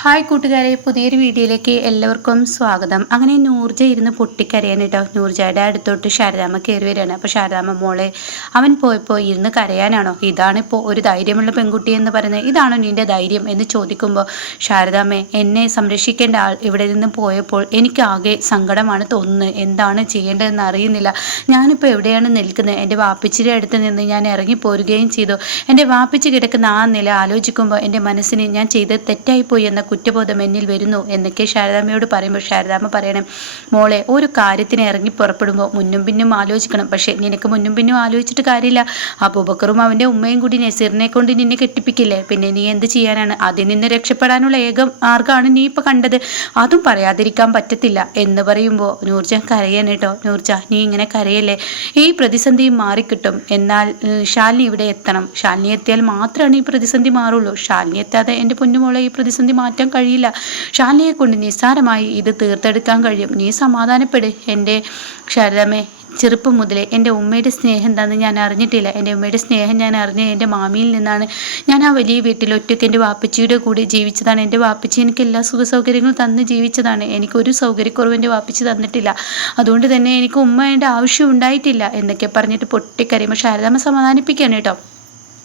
Hi കൂട്ടുകാരെ പുതിയൊരു വീഡിയോയിലേക്ക് എല്ലാവർക്കും സ്വാഗതം. അങ്ങനെ നൂർജ ഇരുന്ന് പൊട്ടിക്കരയാനിട്ടോ നൂർജയുടെ അടുത്തോട്ട് ശാരദാമ്മ കയറി വരികയാണ്. അപ്പോൾ ശാരദാമ്മ മോളെ അവൻ പോയപ്പോൾ ഇരുന്ന് കരയാനാണോ? ഇതാണിപ്പോൾ ഒരു ധൈര്യമുള്ള പെൺകുട്ടി എന്ന് പറയുന്നത്. ഇതാണോ നിന്റെ ധൈര്യം? എന്ന് ചോദിക്കുമ്പോൾ ശാരദാമ്മ എന്നെ സംരക്ഷിക്കേണ്ട ആൾ ഇവിടെ നിന്ന് പോയപ്പോൾ എനിക്കാകെ സങ്കടമാണ് തോന്നുന്നത്. എന്താണ് ചെയ്യേണ്ടതെന്ന് അറിയുന്നില്ല. ഞാനിപ്പോൾ എവിടെയാണ് നിൽക്കുന്നത്? എന്റെ വാപ്പിച്ചിയുടെ അടുത്ത് നിന്ന് ഞാൻ ഇറങ്ങി ഇറങ്ങിപ്പോരുകയും ചെയ്തു. എന്റെ വാപ്പിച്ച് കിടക്കുന്ന ആ നില ആലോചിക്കുമ്പോൾ എന്റെ മനസ്സിന് ഞാൻ ചെയ്ത് തെറ്റായിപ്പോയി എന്ന കുറ്റബോധം എന്നിൽ വരുന്നു എന്നൊക്കെ ശാരദാമ്മയോട് പറയുമ്പോൾ ശാരദാമ്മ പറയണം മോളെ ഒരു കാര്യത്തിന് ഇറങ്ങി പുറപ്പെടുമ്പോൾ മുന്നും പിന്നും ആലോചിക്കണം. പക്ഷേ നിനക്ക് മുന്നും പിന്നും ആലോചിച്ചിട്ട് കാര്യമില്ല. അബൂബക്കറും ബുബക്കറും അവന്റെ ഉമ്മയും കൂടി നസീറിനെ കൊണ്ട് നിന്നെ കെട്ടിപ്പിക്കില്ലേ? പിന്നെ നീ എന്ത് ചെയ്യാനാണ്? അതിൽ നിന്ന് രക്ഷപ്പെടാനുള്ള ഏക മാർഗമാണ് നീ ഇപ്പോൾ കണ്ടത്. അതും പറയാതിരിക്കാൻ പറ്റത്തില്ല. എന്ന് പറയുമ്പോൾ നൂർജ കരയാൻ കേട്ടോ നൂർജ നീ ഇങ്ങനെ കരയല്ലേ? ഈ പ്രതിസന്ധി മാറിക്കിട്ടും. എന്നാൽ ശാലിനി ഇവിടെ എത്തണം. ശാലിനി എത്തിയാൽ മാത്രമാണ് ഈ പ്രതിസന്ധി മാറുള്ളൂ. ശാലിനി എത്താതെ എന്റെ പൊന്നുമോളെ ഈ പ്രതിസന്ധി മാറ്റാൻ കഴിയില്ല. ഷാലിനിയെ കൊണ്ട് നിസ്സാരമായി ഇത് തീർത്തെടുക്കാൻ കഴിയും. നീ സമാധാനപ്പെട്. എന്റെ ശാരദമേ ചെറുപ്പം മുതലേ എന്റെ ഉമ്മയുടെ സ്നേഹം എന്താണെന്ന് ഞാൻ അറിഞ്ഞിട്ടില്ല. എന്റെ ഉമ്മയുടെ സ്നേഹം ഞാൻ അറിഞ്ഞ എന്റെ മാമിയിൽ നിന്നാണ് ഞാൻ ആ വലിയ വീട്ടിൽ ഒറ്റയ്ക്ക് എന്റെ വാപ്പച്ചിയുടെ കൂടെ ജീവിച്ചതാണ്. എന്റെ വാപ്പച്ചി എനിക്ക് എല്ലാ സുഖ സൗകര്യങ്ങളും തന്ന് ജീവിച്ചതാണ്. എനിക്കൊരു സൗകര്യക്കുറവ് എന്റെ വാപ്പച്ചി തന്നിട്ടില്ല. അതുകൊണ്ട് തന്നെ എനിക്ക് ഉമ്മയുടെ ആവശ്യം ഉണ്ടായിട്ടില്ല എന്നൊക്കെ പറഞ്ഞിട്ട് പൊട്ടിക്കരയുമ്പോൾ ശാരദാമ്മ സമാധാനിപ്പിക്കുകയാണ് കേട്ടോ.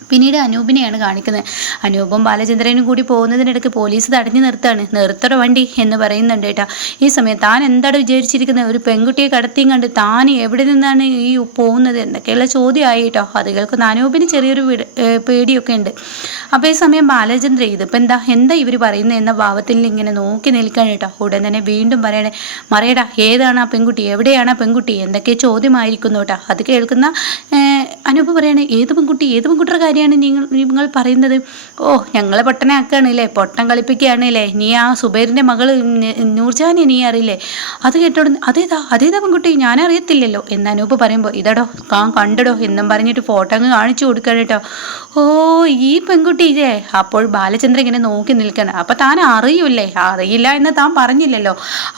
പിന്നീട് അനൂപിനെയാണ് കാണിക്കുന്നത്. അനൂപും ബാലചന്ദ്രനും കൂടി പോകുന്നതിനിടയ്ക്ക് പോലീസ് തടഞ്ഞു നിർത്തുകയാണ്. നിർത്തട വണ്ടി എന്ന് പറയുന്നുണ്ട് കേട്ടോ. ഈ സമയം താൻ എന്താണ് വിചാരിച്ചിരിക്കുന്നത്? ഒരു പെൺകുട്ടിയെ കടത്തിയും കണ്ട് താൻ എവിടെ നിന്നാണ് ഈ പോകുന്നത്? എന്നൊക്കെയുള്ള ചോദ്യമായി കേട്ടോ. അത് കേൾക്കുന്ന അനൂപിന് ചെറിയൊരു പേടിയൊക്കെ ഉണ്ട്. അപ്പോൾ ഈ സമയം ബാലചന്ദ്രൻ ഇതിപ്പോൾ എന്താ എന്താ ഇവർ പറയുന്നത് എന്ന ഭാവത്തിൽ ഇങ്ങനെ നോക്കി നിൽക്കാൻ കേട്ടോ. ഉടൻ തന്നെ വീണ്ടും പറയണേ മറിയടാ ഏതാണ് ആ പെൺകുട്ടി? എവിടെയാണ് ആ പെൺകുട്ടി? എന്തൊക്കെ ചോദ്യമായിരിക്കുന്നു കേട്ടോ? അത് കേൾക്കുന്ന അനൂപ് പറയാണ് ഏത് പെൺകുട്ടി ഏത് പെൺകുട്ടിയുടെ കാര്യമാണ് നിങ്ങൾ നിങ്ങൾ പറയുന്നത്? ഓ ഞങ്ങളെ പൊട്ടം പൊട്ടൻ കളിപ്പിക്കുകയാണല്ലേ നീ ആ സുബൈറിന്റെ മകൾ നൂർജാനെ നീ അറിയില്ലേ? അത് കേട്ടോ അതേതാ അതേതാ പെൺകുട്ടി? ഞാൻ അറിയത്തില്ലല്ലോ. എന്ന് അനൂപ് പറയുമ്പോൾ ഇതടോ കാ കണ്ടടോ എന്നും പറഞ്ഞിട്ട് ഫോട്ടോ അങ്ങ് കാണിച്ചു കൊടുക്കണം കേട്ടോ ഓ ഈ പെൺകുട്ടി ഇതേ അപ്പോൾ ബാലചന്ദ്രൻ ഇങ്ങനെ നോക്കി നിൽക്കണം. അപ്പം താൻ അറിയൂല്ലേ? അറിയില്ല എന്ന് താൻ പറഞ്ഞില്ലല്ലോ.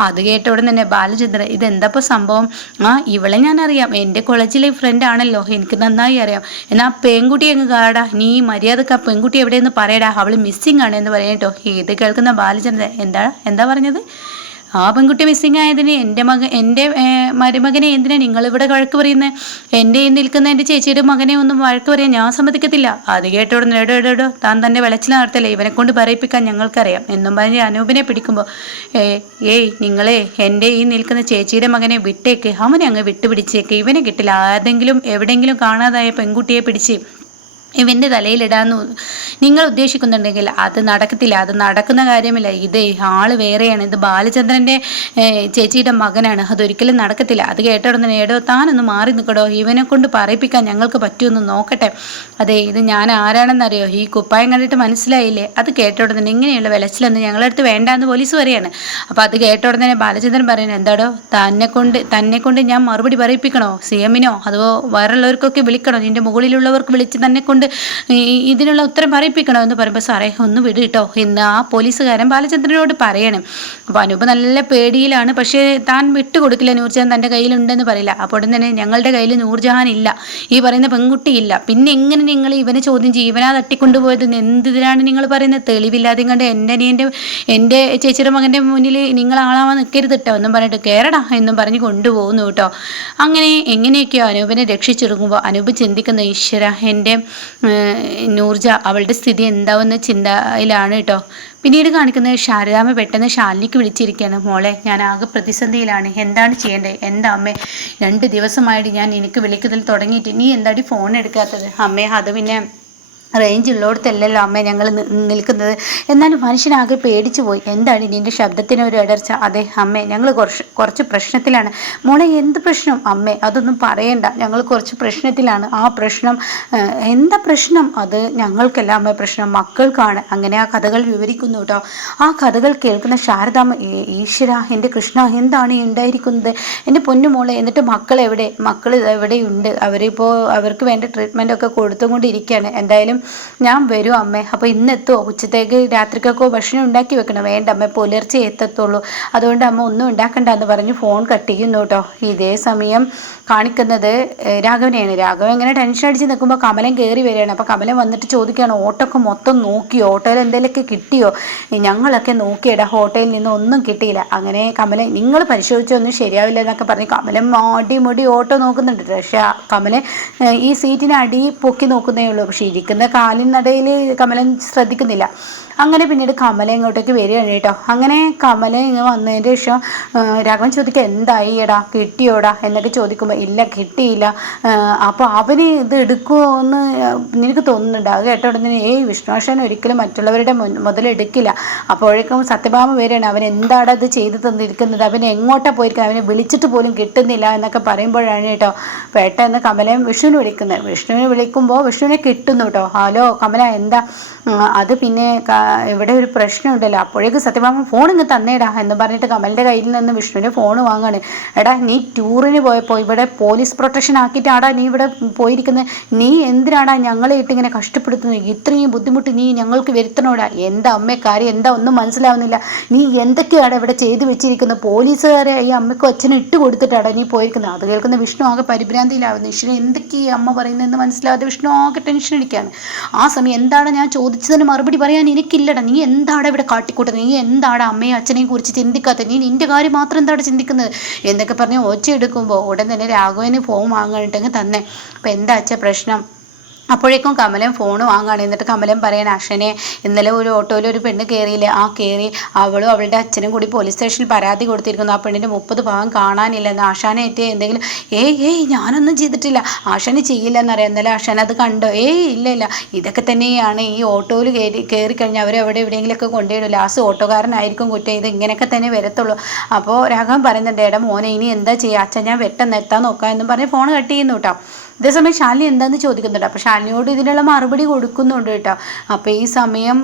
അത് കേട്ടോടൻ തന്നെ ബാലചന്ദ്രൻ ഇതെന്താ സംഭവം? ആ ഇവളെ ഞാൻ അറിയാം. എന്റെ കോളേജിലെ ഫ്രണ്ട് ആണല്ലോ. എനിക്ക് നന്നായി അറിയാം. എന്നാൽ പെൺകുട്ടി അങ്ങ് കാടാ നീ മര്യാദയ്ക്ക് ആ പെൺകുട്ടി എവിടെയെന്ന് പറയടാ. അവൾ മിസ്സിംഗ് ആണ് എന്ന് പറയാം കേട്ടോ ഇത് കേൾക്കുന്ന ബാലചന്ദ്രൻ? എന്താ എന്താ പറഞ്ഞത്? ആ പെൺകുട്ടി മിസ്സിങ് ആയതിന് എന്റെ മകൻ എന്റെ മരുമകനെ എന്തിനാ നിങ്ങളിവിടെ വഴക്ക് പറയുന്നത് എന്റെ നിൽക്കുന്ന എന്റെ ചേച്ചിയുടെ മകനെ ഒന്നും വഴക്ക് പറയാൻ ഞാൻ സമ്മതിക്കത്തില്ല. അത് കേട്ടോടും എടോ എടോ താൻ തന്നെ വിളച്ചിൽ നടത്തല്ലേ? ഇവനെ കൊണ്ട് പറയിപ്പിക്കാൻ ഞങ്ങൾക്കറിയാം. എന്നും പറഞ്ഞ് അനൂപിനെ പിടിക്കുമ്പോൾ ഏയ് നിങ്ങളെ എന്റെ ഈ നിൽക്കുന്ന ചേച്ചിയുടെ മകനെ വിട്ടേക്ക്. അവനെ അങ്ങ് വിട്ടുപിടിച്ചേക്ക്. ഇവനെ കിട്ടില്ല. ആരെങ്കിലും എവിടെയെങ്കിലും കാണാതായ പെൺകുട്ടിയെ പിടിച്ച് ഇവന്റെ തലയിലിടാന്ന് നിങ്ങൾ ഉദ്ദേശിക്കുന്നുണ്ടെങ്കിൽ അത് നടക്കത്തില്ല അത് നടക്കുന്ന കാര്യമില്ല. ഇത് ആൾ വേറെയാണ് ഇത് ബാലചന്ദ്രന്റെ ചേച്ചിയുടെ മകനാണ്. അതൊരിക്കലും നടക്കത്തില്ല. അത് കേട്ടോടനെ ഏടോ താനൊന്ന് മാറി നിൽക്കടോ ഇവനെ കൊണ്ട് പറയിപ്പിക്കാൻ ഞങ്ങൾക്ക് പറ്റുമെന്ന് നോക്കട്ടെ. അതെ ഇത് ഞാൻ ആരാണെന്നറിയോ? ഈ കുപ്പായം കണ്ടിട്ട് മനസ്സിലായില്ലേ? അത് കേട്ടോടനെ ഇങ്ങനെയുള്ള വിളച്ചിലൊന്നും ഞങ്ങളുടെ അടുത്ത് വേണ്ടാന്ന് പോലീസ് പറയാണ്. അപ്പം അത് കേട്ടോടുന്നതിനെ ബാലചന്ദ്രൻ പറയുന്നത് എന്താടോ തന്നെ കൊണ്ട് തന്നെ കൊണ്ട് ഞാൻ മറുപടി പറയിപ്പിക്കണോ? സി എമ്മിനോ? അതോ വേറുള്ളവർക്കൊക്കെ വിളിക്കണോ? നിന്റെ മുകളിലുള്ളവർക്ക് വിളിച്ച് തന്നെ കൊണ്ട് ഇതിനുള്ള ഉത്തരം പറയിപ്പിക്കണോ എന്ന് പറയുമ്പോൾ സാറേ ഒന്ന് വിട് കേട്ടോ എന്ന് ആ പോലീസുകാരൻ ബാലചന്ദ്രനോട് പറയണം. അപ്പോൾ അനൂപ് നല്ല പേടിയിലാണ്. പക്ഷേ താൻ വിട്ടുകൊടുക്കില്ല നൂർജഹാൻ തന്റെ കയ്യിലുണ്ടെന്ന് പറയില്ല. അപ്പോൾ ഉടൻ തന്നെ ഞങ്ങളുടെ കയ്യിൽ നൂർജഹാൻ ഇല്ല. ഈ പറയുന്ന പെൺകുട്ടി ഇല്ല. പിന്നെ എങ്ങനെ നിങ്ങൾ ഇവനെ ചോദ്യം ഇവനാ തട്ടിക്കൊണ്ടുപോയത്. എന്തിനാണ് നിങ്ങൾ പറയുന്നത്? തെളിവില്ലാതെ കണ്ട് എന്റെ അനിയന്റെ എന്റെ ചേച്ചിയുടെ മകന്റെ മുന്നിൽ നിങ്ങൾ ആളാവാൻ നിൽക്കരുത് കേട്ടോ എന്നും പറഞ്ഞിട്ട് കയറടാ എന്നും പറഞ്ഞ് കൊണ്ടുപോകുന്നു കേട്ടോ അങ്ങനെ എങ്ങനെയൊക്കെയോ അനൂപിനെ രക്ഷിച്ചെടുക്കുമ്പോൾ അനൂപ് ചിന്തിക്കുന്ന ഈശ്വര എന്റെ നൂർജ അവളുടെ സ്ഥിതി എന്താവുന്ന ചിന്തയിലാണ് കേട്ടോ പിന്നീട് കാണിക്കുന്നത് ശാരദാമ്മ പെട്ടെന്ന് ശാലിനിക്ക് വിളിച്ചിരിക്കുകയാണ്. മോളെ ഞാൻ ആകെ പ്രതിസന്ധിയിലാണ്. എന്താണ് ചെയ്യേണ്ടത് എന്താ അമ്മേ? രണ്ട് ദിവസമായിട്ട് ഞാൻ എനിക്ക് വിളിക്കുന്നതിൽ തുടങ്ങിയിട്ട്. നീ എന്താടി ഫോൺ എടുക്കാത്തത്? അമ്മേ അത് പിന്നെ റേഞ്ച് ഉള്ളിടത്തല്ലല്ലോ അമ്മ ഞങ്ങൾ നിൽക്കുന്നത്. എന്നാലും മനുഷ്യനാകെ പേടിച്ചു പോയി. എന്താണ് നിന്റെ ശബ്ദത്തിന് ഒരു ഇടർച്ച? അതെ അമ്മേ ഞങ്ങൾ കുറച്ച് കുറച്ച് പ്രശ്നത്തിലാണ്. മോളെ എന്ത് പ്രശ്നം? അമ്മേ അതൊന്നും പറയണ്ട. ഞങ്ങൾ കുറച്ച് പ്രശ്നത്തിലാണ്. ആ പ്രശ്നം എന്താ പ്രശ്നം? അത് ഞങ്ങൾക്കല്ല അമ്മ പ്രശ്നം. മക്കൾക്കാണ്. അങ്ങനെ ആ കഥകൾ വിവരിക്കുന്നു കേട്ടോ ആ കഥകൾ കേൾക്കുന്ന ശാരദാമ്മ ഈശ്വര എന്റെ കൃഷ്ണ എന്താണ് ഉണ്ടായിരിക്കുന്നത്? എന്റെ പൊന്നു മോളെ എന്നിട്ട് മക്കൾ എവിടെ മക്കൾ എവിടെയുണ്ട് അവരിപ്പോൾ അവർക്ക് വേണ്ട ട്രീറ്റ്മെന്റ് ഒക്കെ കൊടുത്തുകൊണ്ടിരിക്കുകയാണ്. എന്തായാലും ഞാൻ വരും അമ്മേ. അപ്പോൾ ഇന്ന് എത്തുമോ ഉച്ചത്തേക്ക് രാത്രിക്കൊക്കെ ഭക്ഷണം ഉണ്ടാക്കി വെക്കണം. വേണ്ട അമ്മ പുലർച്ചെ എത്തത്തുള്ളൂ. അതുകൊണ്ട് അമ്മ ഒന്നും ഉണ്ടാക്കണ്ട എന്ന് പറഞ്ഞ് ഫോൺ കട്ട് ചെയ്യുന്നു കേട്ടോ. ഇതേ സമയം കാണിക്കുന്നത് രാഘവനെയാണ്. രാഘവൻ ഇങ്ങനെ ടെൻഷൻ അടിച്ച് നിൽക്കുമ്പോൾ കമലൻ കയറി വരികയാണ്. അപ്പോൾ കമലൻ വന്നിട്ട് ചോദിക്കുകയാണ് ഓട്ടൊക്കെ മൊത്തം നോക്കിയോ ഓട്ടോയിൽ എന്തെങ്കിലുമൊക്കെ കിട്ടിയോ? ഞങ്ങളൊക്കെ നോക്കിയടാ ഹോട്ടലിൽ നിന്ന് ഒന്നും കിട്ടിയില്ല. അങ്ങനെ കമലൻ നിങ്ങൾ പരിശോധിച്ചൊന്നും ശരിയാവില്ല എന്നൊക്കെ പറഞ്ഞ് കമലൻ മോടി ഓട്ടോ നോക്കുന്നുണ്ട്. പക്ഷേ കമലൻ ഈ സീറ്റിന് അടി പൊക്കി നോക്കുന്നേ ഉള്ളൂ. പക്ഷേ ഇരിക്കുന്ന കാലിനടയിൽ കമലൻ ശ്രദ്ധിക്കുന്നില്ല. അങ്ങനെ പിന്നീട് കമല ഇങ്ങോട്ടേക്ക് വരികയാണ് കേട്ടോ. അങ്ങനെ കമല ഇങ്ങ് വന്നതിന്റെ ശേഷം രാഘവൻ ചോദിക്കുക എന്തായി എടാ? കിട്ടിയോടാ? എന്നൊക്കെ ചോദിക്കുമ്പോൾ ഇല്ല കിട്ടിയില്ല. അപ്പോൾ അവന് ഇത് എടുക്കുമോ എന്ന് നിനക്ക് തോന്നുന്നുണ്ട്? അത് കേട്ട ഉടനെ ഏയ് വിഷ്ണുവാഷൻ ഒരിക്കലും മറ്റുള്ളവരുടെ മുതലെടുക്കില്ല അപ്പോഴേക്കും സത്യഭാമ വരികയാണ് അവൻ എന്താണ് ഇത് ചെയ്തു തന്നിരിക്കുന്നത്? അവൻ എങ്ങോട്ടാണ് പോയിരിക്കുന്നത്? അവനെ വിളിച്ചിട്ട് പോലും കിട്ടുന്നില്ല എന്നൊക്കെ പറയുമ്പോഴാണ് കേട്ടോ പെട്ടെന്ന് കമലയും വിഷ്ണുവിനെ വിളിക്കുന്നത്. വിഷ്ണുവിനെ വിളിക്കുമ്പോൾ വിഷ്ണുവിനെ കിട്ടുന്നു കേട്ടോ. ഹലോ കമല എന്താ? അത് പിന്നെ ഇവിടെ ഒരു പ്രശ്നമുണ്ടല്ലോ. അപ്പോഴേക്ക് സത്യഭാമ ഫോൺ ഇങ്ങ് തന്നേടാ എന്ന് പറഞ്ഞിട്ട് കമലിന്റെ കയ്യിൽ നിന്ന് വിഷ്ണുവിന്റെ ഫോൺ വാങ്ങാണ്. എടാ നീ ടൂറിന് പോയപ്പോൾ ഇവിടെ പോലീസ് പ്രൊട്ടക്ഷൻ ആക്കിയിട്ടാടാ നീ ഇവിടെ പോയിരിക്കുന്നത് നീ എന്തിനാടാ ഞങ്ങളെ ഇട്ട് ഇങ്ങനെ കഷ്ടപ്പെടുത്തുന്നത് ഇത്രയും ബുദ്ധിമുട്ട് നീ ഞങ്ങൾക്ക് വരുത്തണോടാ? എന്താ അമ്മ കാര്യം? എന്താ? ഒന്നും മനസ്സിലാവുന്നില്ല. നീ എന്തൊക്കെയാണ് ഇവിടെ ചെയ്തു വെച്ചിരിക്കുന്നത് പോലീസുകാരെ ഈ അമ്മയ്ക്കും അച്ഛനും ഇട്ട് കൊടുത്തിട്ടാടാ നീ പോയിരിക്കുന്നത് അത് കേൾക്കുന്ന വിഷ്ണു ആകെ പരിഭ്രാന്തിയിലാവുന്നു. ഈശ്വരൻ എന്തൊക്കെയാണ് അമ്മ പറയുന്നതെന്ന് മനസ്സിലാവാതെ വിഷ്ണു ആകെ ടെൻഷൻ അടിക്കുകയാണ് ആ സമയം എന്താണ് ഞാൻ ചോദിച്ചതിന് മറുപടി പറയാൻ എനിക്കില്ലട. നീ എന്താണ് ഇവിടെ കാട്ടിക്കൂട്ടുന്നത്? നീ എന്താണ് അമ്മയും അച്ഛനെയും കുറിച്ച് ചിന്തിക്കാത്തത് നീ നിന്റെ കാര്യം മാത്രം എന്താണ് ചിന്തിക്കുന്നത്? എന്നൊക്കെ പറഞ്ഞ് ഒച്ച എടുക്കുമ്പോൾ ഉടൻ തന്നെ രാഘവന് ഫോം വാങ്ങാനിട്ടെങ്കിൽ തന്നെ. അപ്പം എന്താ അച്ഛ പ്രശ്നം? അപ്പോഴേക്കും കമലം ഫോൺ വാങ്ങാണ്. എന്നിട്ട് കമലം പറയാൻ അശ്വനെ ഇന്നലെ ഒരു ഓട്ടോയിൽ ഒരു പെണ്ണ് കയറിയില്ലേ ആ കയറി അവളും അവളുടെ അച്ഛനും കൂടി പോലീസ് സ്റ്റേഷനിൽ പരാതി കൊടുത്തിരിക്കുന്നു. ആ പെണ്ണിന്റെ മുപ്പത് ഭാഗം കാണാനില്ല. എന്ന് ആശാനായിട്ട് എന്തെങ്കിലും ഏയ് ഏയ് ഞാനൊന്നും ചെയ്തിട്ടില്ല. ആശാന് ചെയ്യില്ല എന്നറിയാം എന്നാലും ആശാൻ അത് കണ്ടോ. ഏയ് ഇല്ല ഇല്ല. ഇതൊക്കെ തന്നെയാണ് ഈ ഓട്ടോയിൽ കയറി കയറി കഴിഞ്ഞാൽ അവർ എവിടെ എവിടെയെങ്കിലുമൊക്കെ കൊണ്ടുപോയിടും ലാസ്റ്റ് ഓട്ടോക്കാരനായിരിക്കും കുറ്റം. ഇത് ഇങ്ങനെയൊക്കെ തന്നെ വരത്തുള്ളൂ. അപ്പോൾ രാഘവൻ പറയുന്നുണ്ട് എടാ മോനെ ഇനി എന്താ ചെയ്യുക അച്ഛൻ ഞാൻ വെട്ടെന്ന് എത്താൻ നോക്കാം എന്നും പറഞ്ഞ് ഫോൺ കട്ട് ചെയ്യുന്നു കേട്ടോ ഇതേസമയം ശാലിനി എന്താണെന്ന് ചോദിക്കുന്നുണ്ട്. അപ്പോൾ ശാലിനിയോട് ഇതിനുള്ള മറുപടി കൊടുക്കുന്നുണ്ട് കേട്ടോ. അപ്പോൾ ഈ സമയം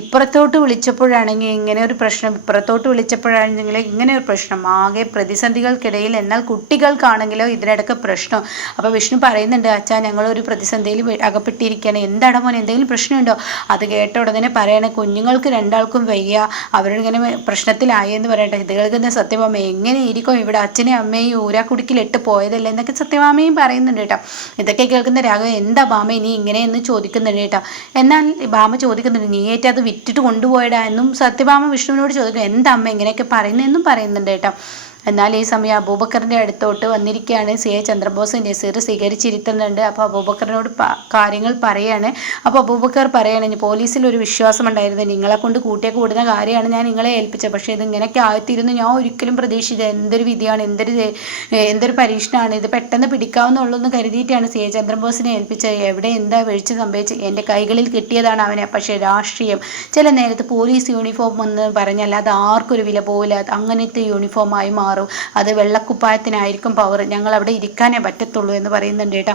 ഇപ്പുറത്തോട്ട് വിളിച്ചപ്പോഴാണെങ്കിൽ ഇങ്ങനെ ഒരു പ്രശ്നം ഇപ്പുറത്തോട്ട് വിളിച്ചപ്പോഴാണെങ്കിൽ ഇങ്ങനെ ഒരു പ്രശ്നം. ആകെ പ്രതിസന്ധികൾക്കിടയിൽ എന്നാൽ കുട്ടികൾക്കാണെങ്കിലോ ഇതിനിടയ്ക്ക് പ്രശ്നം. അപ്പോൾ വിഷ്ണു പറയുന്നുണ്ട് അച്ഛാ ഞങ്ങളൊരു പ്രതിസന്ധിയിൽ അകപ്പെട്ടിരിക്കുകയാണ് എന്താണ് മോനെ എന്തെങ്കിലും പ്രശ്നമുണ്ടോ? അത് കേട്ട ഉടനെ പറയണേ കുഞ്ഞുങ്ങൾക്ക് രണ്ടാൾക്കും വയ്യ. അവരിങ്ങനെ പ്രശ്നത്തിലായി എന്ന് പറയട്ടെ. ഇത് കേൾക്കുന്ന സത്യഭാമ എങ്ങനെ ഇരിക്കും? ഇവിടെ അച്ഛനെയും അമ്മയും ഊരാക്കുടുക്കിലിട്ട് പോയതല്ലേ? എന്നൊക്കെ സത്യഭാമയും പറയുന്നുണ്ട് കേട്ടോ. ഇതൊക്കെ കേൾക്കുന്ന രാഘവൻ എന്താ ബാമ ഇനി ഇങ്ങനെയെന്ന് ചോദിക്കുന്നുണ്ട് കേട്ടോ. എന്നാൽ ബാമ ചോദിക്കുന്നുണ്ട് നീ ഏറ്റവും അത് വിറ്റിട്ട് കൊണ്ടുപോയടാ? എന്നും സത്യഭാമ വിഷ്ണുവിനോട് ചോദിക്കും എന്താ അമ്മ ഇങ്ങനെയൊക്കെ പറയുന്നതെന്നും പറയുന്നുണ്ട് കേട്ടോ. എന്നാൽ ഈ സമയം അബൂബക്കറിന്റെ അടുത്തോട്ട് വന്നിരിക്കുകയാണ്. സി. എ. ചന്ദ്രബോസ് നസീർ സ്വീകരിച്ചിരുത്തുന്നുണ്ട് അപ്പോൾ അബൂബക്കറിനോട് കാര്യങ്ങൾ പറയാണ്. അപ്പോൾ അബൂബക്കർ പറയാണ് പോലീസിൽ ഒരു വിശ്വാസം ഉണ്ടായിരുന്നു. നിങ്ങളെ കൊണ്ട് കൂട്ടിയെ കൂടുന്ന കാര്യമാണ് ഞാൻ നിങ്ങളെ ഏൽപ്പിച്ചത്. പക്ഷേ ഇത് ഇങ്ങനെയൊക്കെ ആയിത്തീരുന്നു. ഞാൻ ഒരിക്കലും പ്രതീക്ഷിച്ചത്. എന്തൊരു വിധിയാണ് എന്തൊരു എന്തൊരു പരീക്ഷണമാണ്. ഇത് പെട്ടെന്ന് പിടിക്കാവുന്നുള്ളൂ എന്ന് കരുതിയിട്ടാണ് സി. എ. ചന്ദ്രബോസിനെ ഏൽപ്പിച്ചത്. എവിടെ എന്താ വീഴ്ച സംഭവിച്ചത്? എന്റെ കൈകളിൽ കിട്ടിയതാണ് അവനെ. പക്ഷേ രാഷ്ട്രീയം ചില നേരത്ത് പോലീസ് യൂണിഫോം എന്ന് പറഞ്ഞാൽ അത് ആർക്കൊരു വില പോകില്ല അങ്ങനത്തെ യൂണിഫോമായി മാറും. മാറും. അത് വെള്ളക്കുപ്പായത്തിനായിരിക്കും പവർ ഞങ്ങൾ അവിടെ ഇരിക്കാനേ പറ്റത്തുള്ളൂ എന്ന് പറയുന്നുണ്ട് കേട്ടോ.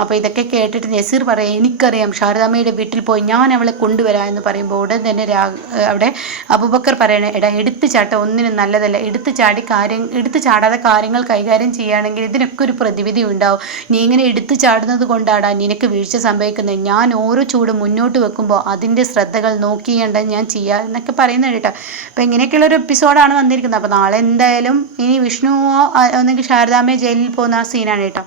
അപ്പോൾ ഇതൊക്കെ കേട്ടിട്ട് നസീർ പറയാം എനിക്കറിയാം ശാരദാമ്മയുടെ വീട്ടിൽ പോയി ഞാൻ അവളെ കൊണ്ടുവരാം എന്ന് പറയുമ്പോൾ ഉടൻ തന്നെ രാ അവിടെ അബുബക്കർ പറയണേ എടാ എടുത്തു ചാട്ട ഒന്നിനും നല്ലതല്ല. എടുത്തു ചാടി കാര്യം എടുത്തു ചാടാതെ കാര്യങ്ങൾ കൈകാര്യം ചെയ്യുകയാണെങ്കിൽ ഇതിനൊക്കെ ഒരു പ്രതിവിധി ഉണ്ടാവും. നീ ഇങ്ങനെ എടുത്തു ചാടുന്നത് കൊണ്ടാടാ നിനക്ക് വീഴ്ച സംഭവിക്കുന്നത്. ഞാൻ ഓരോ ചൂട് മുന്നോട്ട് വെക്കുമ്പോൾ അതിന്റെ ശ്രദ്ധകൾ നോക്കിയേണ്ട ഞാൻ ചെയ്യുക എന്നൊക്കെ പറയുന്നത് കേട്ടോ. അപ്പോൾ ഇങ്ങനെയൊക്കെയുള്ള ഒരു എപ്പിസോഡാണ് വന്നിരിക്കുന്നത്. അപ്പോൾ നാളെ എന്തായാലും ഇനി വിഷ്ണുവോ ഒന്നെങ്കിൽ ശാരദാമ്മയെ ജയിലിൽ പോകുന്ന ആ സീനാണ് കേട്ടോ.